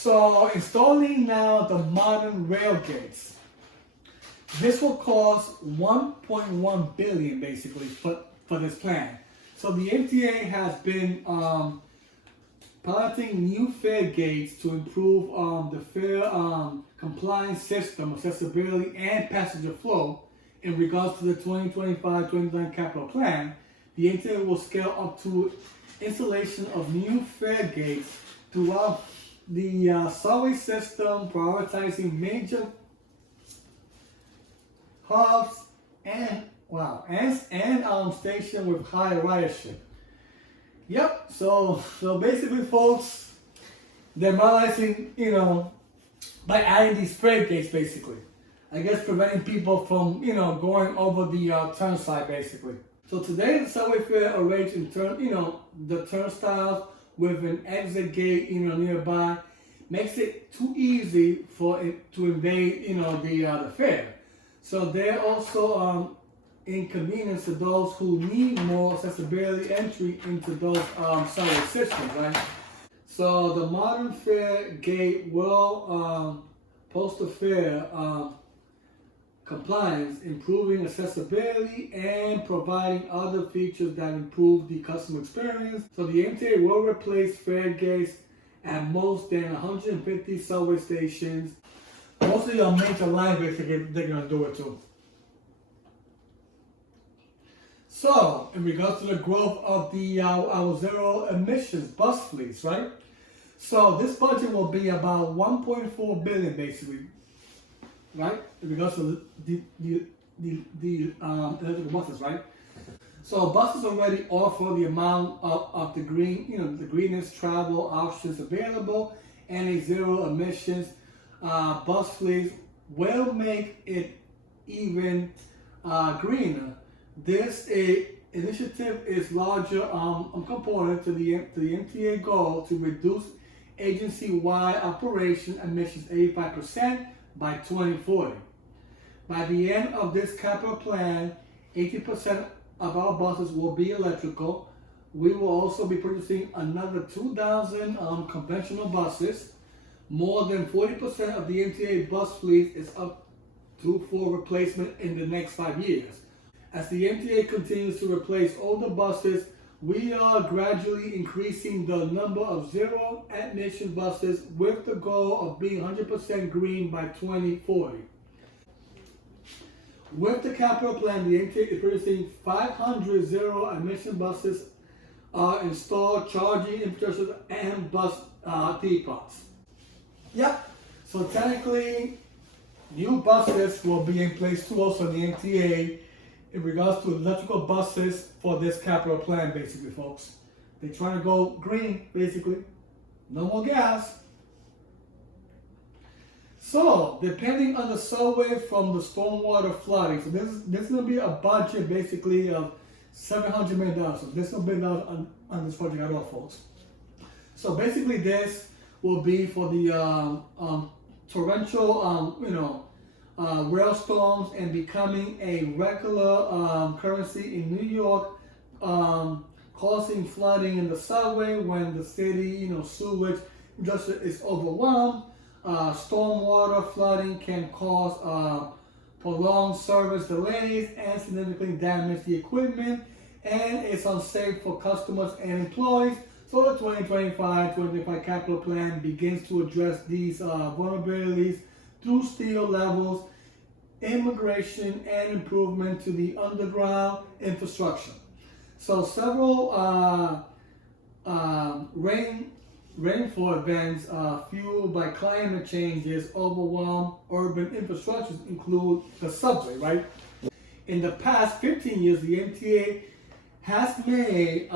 So installing now the modern rail gates. This will cost 1.1 billion basically for this plan. So the MTA has been piloting new fare gates to improve the fare compliance system, accessibility, and passenger flow. In regards to the 2025-2029 capital plan, the MTA will scale up to installation of new fare gates throughout the subway system, prioritizing major hubs and station with high ridership. Yep. So basically, folks, they're modernizing, by adding these fare gates, basically. I guess preventing people from, going over the turnstile, basically. So today the subway fare arranged in the turnstiles with an exit gate, nearby, makes it too easy for it to invade, the fare. So they're also inconvenience to those who need more accessibility entry into those subway systems, right? So the modern fare gate will post the fare compliance, improving accessibility and providing other features that improve the customer experience. So the MTA will replace fare gates at most than 150 subway stations. Mostly on major lines, basically, they're gonna do it too. So, in regards to the growth of the our zero emissions bus fleets, right? So this budget will be about 1.4 billion, basically, right? In regards to the electrical buses, right? So buses already offer the amount of the green, the greenest travel options available, and a zero emissions bus fleets will make it even greener. This initiative is larger component to the MTA goal to reduce agency-wide operation emissions 85% by 2040. By the end of this capital plan, 80% of our buses will be electrical. We will also be purchasing another 2,000 conventional buses. More than 40% of the MTA bus fleet is up for replacement in the next 5 years. As the MTA continues to replace older buses, we are gradually increasing the number of zero emission buses with the goal of being 100% green by 2040. With the capital plan, the MTA is producing 500 zero emission buses, installed charging infrastructure, and bus depots. Yep. So technically, new buses will be in place too, also in the MTA, in regards to electrical buses for this capital plan, basically, folks. They're trying to go green, basically. No more gas. So, depending on the subway from the stormwater flooding, so this is going to be a budget, basically, of $700 million. So there's no $1 billion on this project at all, folks. So basically, this will be for the torrential, rail storms and becoming a regular currency in New York, causing flooding in the subway when the city, sewage just is overwhelmed. Stormwater flooding can cause prolonged service delays and significantly damage the equipment, and it's unsafe for customers and employees. So the 2025 capital plan begins to address these vulnerabilities through steel levels, immigration, and improvement to the underground infrastructure. So several rainfall events fueled by climate changes overwhelm urban infrastructures, include the subway, right? In the past 15 years, the MTA has made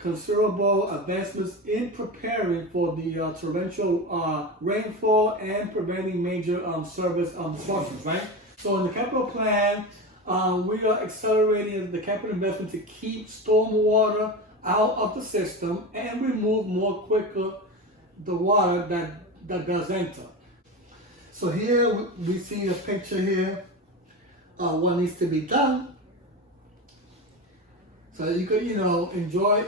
considerable advancements in preparing for the torrential rainfall and preventing major service disruptions, right? So in the capital plan, we are accelerating the capital investment to keep stormwater out of the system and remove more quicker the water that does enter. So here we see a picture here of what needs to be done. So you could, enjoy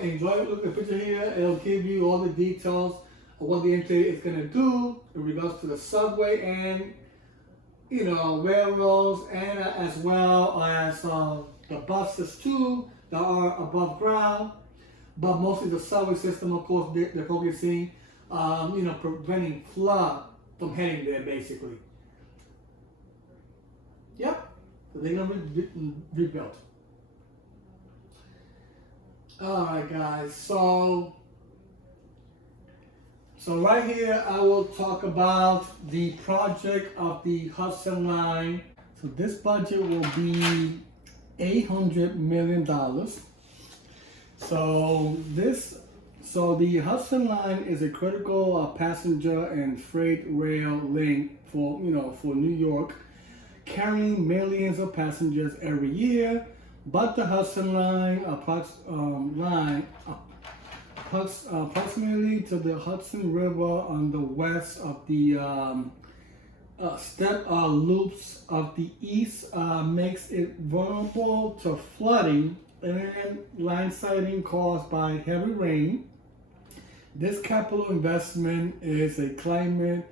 look at the picture here. It'll give you all the details what the MTA is going to do in regards to the subway and, railroads, and as well as the buses too that are above ground. But mostly the subway system, of course, they're focusing, preventing flood from heading there, basically. Yep, so they're gonna rebuild. All right, guys. So right here, I will talk about the project of the Hudson Line. So this budget will be $800 million. So the Hudson Line is a critical passenger and freight rail link for New York, carrying millions of passengers every year. But the Hudson Line, approximately to the Hudson River on the west of the step loops of the east, makes it vulnerable to flooding and landsliding caused by heavy rain. This capital investment is a climate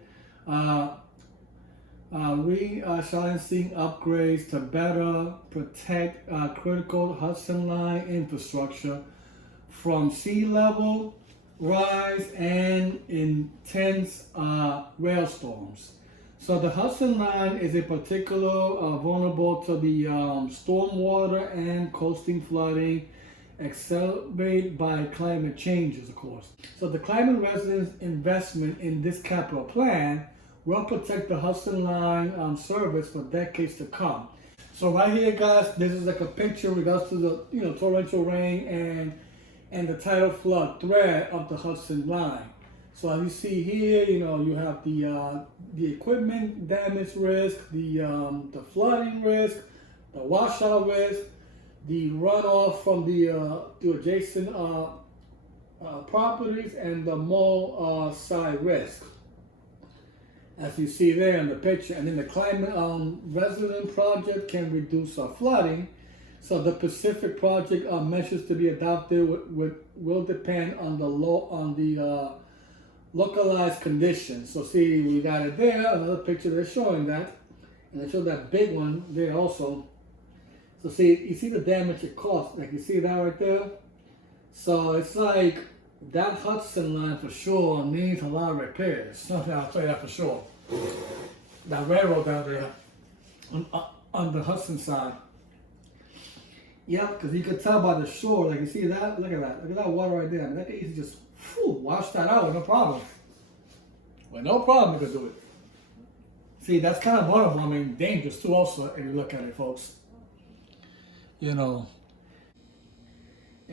rebalancing upgrades to better protect critical Hudson Line infrastructure from sea level rise and intense railstorms. So the Hudson Line is a particular vulnerable to the stormwater and coastal flooding exacerbated by climate changes, of course. So the climate resilience investment in this capital plan will protect the Hudson Line service for decades to come. So right here, guys, this is like a picture in regards to the torrential rain and the tidal flood threat of the Hudson Line. So as you see here, you have the equipment damage risk, the flooding risk, the washout risk, the runoff from the adjacent properties, and the mall side risk, as you see there in the picture. And then the climate resilient project can reduce flooding. So the Pacific project measures to be adopted will depend on the localized conditions. So see, we got it there, another picture that's showing that, and I showed that big one there also. So see, you see the damage it caused, like you see that right there? So it's like that Hudson Line for sure needs a lot of repairs. I'll tell you that for sure. That railroad down there on the Hudson side. Yep, because you could tell by the shore, like you see that, look at that water right there. I mean, that could easily just wash that out with no problem. With no problem, you could do it. See, that's kind of vulnerable. I mean, dangerous too also, if you look at it, folks. And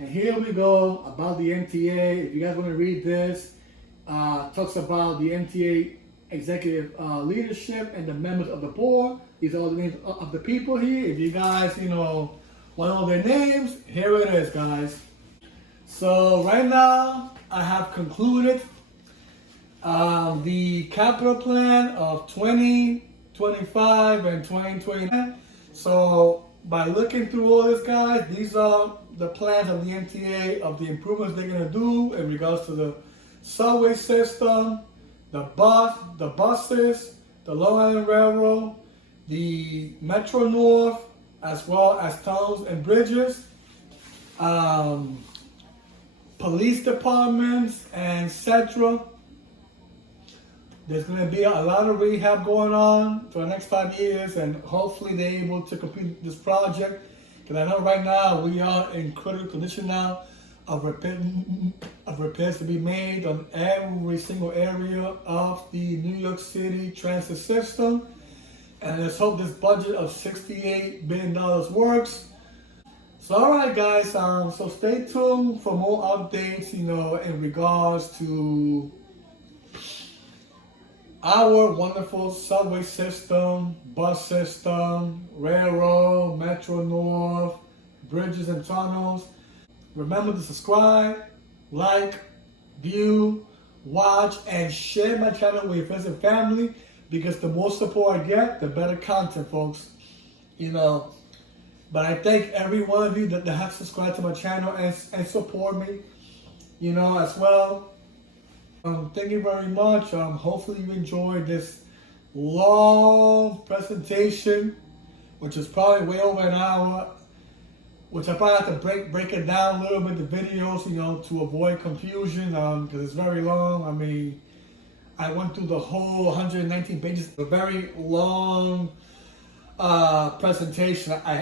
here we go about the MTA. If you guys want to read this, talks about the MTA executive leadership and the members of the board. These are all the names of the people here. If you guys, want to know their names, here it is, guys. So right now, I have concluded the capital plan of 2025 and 2029. So by looking through all this, guys, these are the plans of the MTA of the improvements they're going to do in regards to the subway system, the buses, the Long Island Railroad, the Metro North, as well as tunnels and bridges, police departments, and etc. There's going to be a lot of rehab going on for the next 5 years, and hopefully they're able to complete this project. Because I know right now we are in critical condition now of repairs to be made on every single area of the New York City transit system. And let's hope this budget of $68 billion works. So all right, guys, so stay tuned for more updates, in regards to our wonderful subway system, bus system, railroad, Metro North, bridges and tunnels. Remember to subscribe, like, view, watch, and share my channel with your friends and family, because the more support I get, the better content, folks. But I thank every one of you that have subscribed to my channel and support me, as well. Thank you very much. Hopefully you enjoyed this long presentation, which is probably way over an hour, which I probably have to break it down a little bit, the videos, you know, to avoid confusion, because it's very long. I mean, I went through the whole 119 pages, a very long presentation. I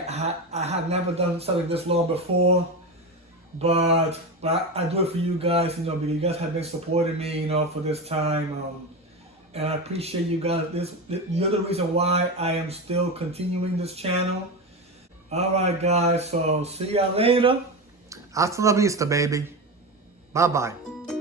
have never done something this long before, but I do it for you guys, you know, because you guys have been supporting me, you know, for this time, and I appreciate you guys. You're the reason why I am still continuing this channel. All right, guys. So see ya later. Hasta la vista, baby. Bye bye.